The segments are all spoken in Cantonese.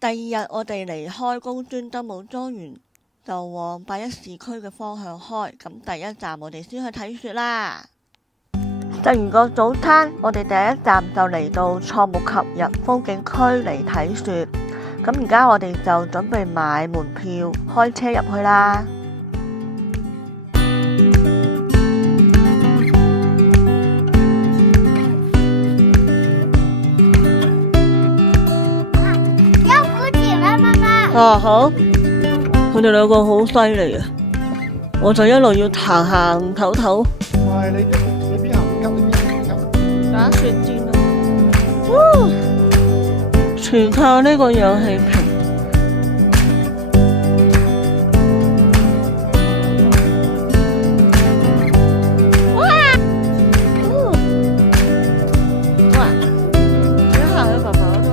第二日我哋離開高端德姆莊園，就往8·1市區嘅方向開。咁第一站我哋先去睇雪啦。食完個早餐，我哋第一站就嚟到錯木及日風景區嚟睇雪。咁而家我哋就準備買門票，開車入去啦。要扶緊啦，媽媽。好，佢哋兩個好犀利啊！我就一路要行行唞唞。唔係你邊行邊急，你邊行邊急。打雪戰啊！全靠呢個氧氣瓶。哇！你行去爸爸嗰度。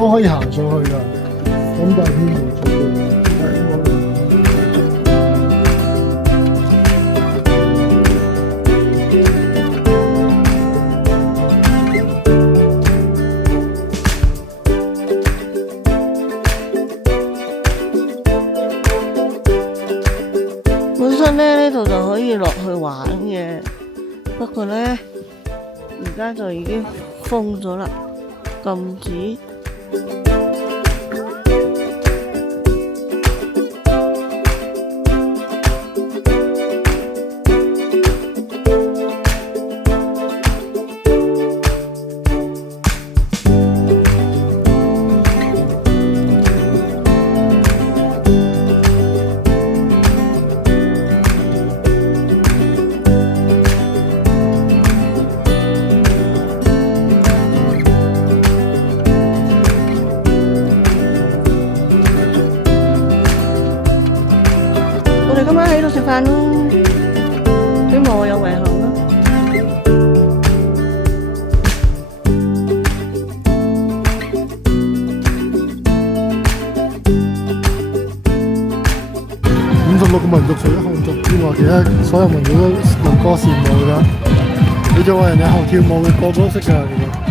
都可以行上去㗎，咁但係天冇做到。本身呢度就可以落去玩嘅，不過呢，而家就已經封咗啦，禁止。我哋今晚喺度食飯咯，希望我有胃口啦。56個民族除咗漢族之外，其他所有民族都能歌善舞㗎。你做話人哋學跳舞嘅個個都識㗎，其實。